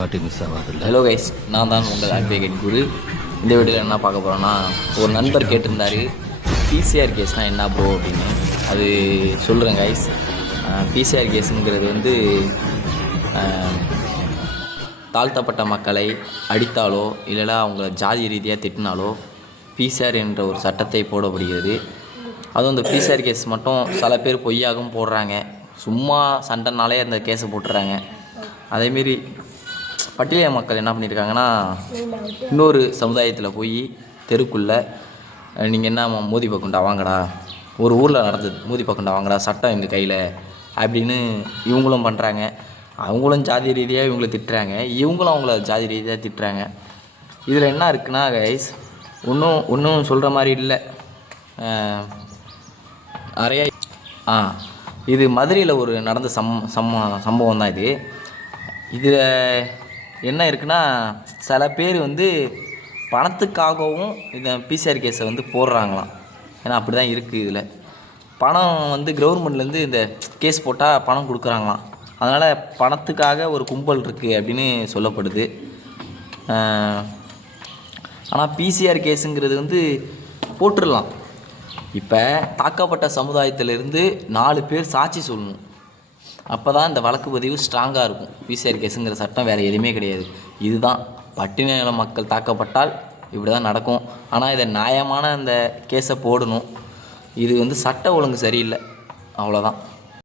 Hello guys, நான் தான் உங்கள் அட்வொகேட் குரு. இந்த வீடியோவில் என்ன பார்க்க போகிறோன்னா, ஒரு நண்பர் கேட்டிருந்தார் பிசிஆர் கேஸ்னால் என்ன ப்ரோ அப்படின்னு. அது சொல்கிறேன் கைஸ். பிசிஆர் கேஸுங்கிறது வந்து தாழ்த்தப்பட்ட மக்களை அடித்தாலோ இல்லைனா அவங்கள ஜாதி ரீதியாக திட்டினாலோ பிசிஆர் என்ற ஒரு சட்டத்தை போடப்படுகிறது. அதுவும் இந்த பிசிஆர் கேஸ் மட்டும் சில பேர் பொய்யாகவும் போடுறாங்க, சும்மா சண்டைனாலே அந்த கேஸை போட்டுறாங்க. அதேமாரி பட்டியலிய மக்கள் என்ன பண்ணியிருக்காங்கன்னா, இன்னொரு சமுதாயத்தில் போய் தெருக்குள்ளே நீங்கள் என்ன மோதி பக்கண்டா வாங்கடா, ஒரு ஊரில் நடந்தது மோதி பக்கண்டா வாங்கடா, சட்டம் எங்கள் கையில் அப்படின்னு இவங்களும் பண்ணுறாங்க. அவங்களும் ஜாதி ரீதியாக இவங்களை திட்டுறாங்க, இவங்களும் அவங்கள ஜாதி ரீதியாக திட்டுறாங்க. இதில் என்ன இருக்குன்னா கைஸ், ஒன்றும் சொல்கிற மாதிரி இல்லை. நிறையா இது மதுரையில் ஒரு நடந்த சம்பவம் தான் இது. இதில் என்ன இருக்குன்னா, சில பேர் வந்து பணத்துக்காகவும் இந்த பிசிஆர் கேஸை வந்து போடுறாங்களாம். ஏன்னா அப்படி தான் இருக்குது. இதில் பணம் வந்து கவர்மெண்ட்லேருந்து இந்த கேஸ் போட்டால் பணம் கொடுக்குறாங்களாம். அதனால் பணத்துக்காக ஒரு கும்பல் இருக்குது அப்படின்னு சொல்லப்படுது. ஆனால் பிசிஆர் கேஸுங்கிறது வந்து போட்டுடலாம். இப்போ தாக்கப்பட்ட சமுதாயத்திலேருந்து 4 பேர் சாட்சி சொல்லணும். அப்போ தான் இந்த வழக்கு பதிவு ஸ்ட்ராங்காக இருக்கும். பிசிஆர் கேஸுங்கிற சட்டம் வேறு எதுவுமே கிடையாது. இதுதான் பட்டியலின மக்கள் தாக்கப்பட்டால் இப்படி தான் நடக்கும். ஆனால் இதை நியாயமான இந்த கேஸை போடணும். இது வந்து சட்ட ஒழுங்கு சரியில்லை, அவ்வளோதான்.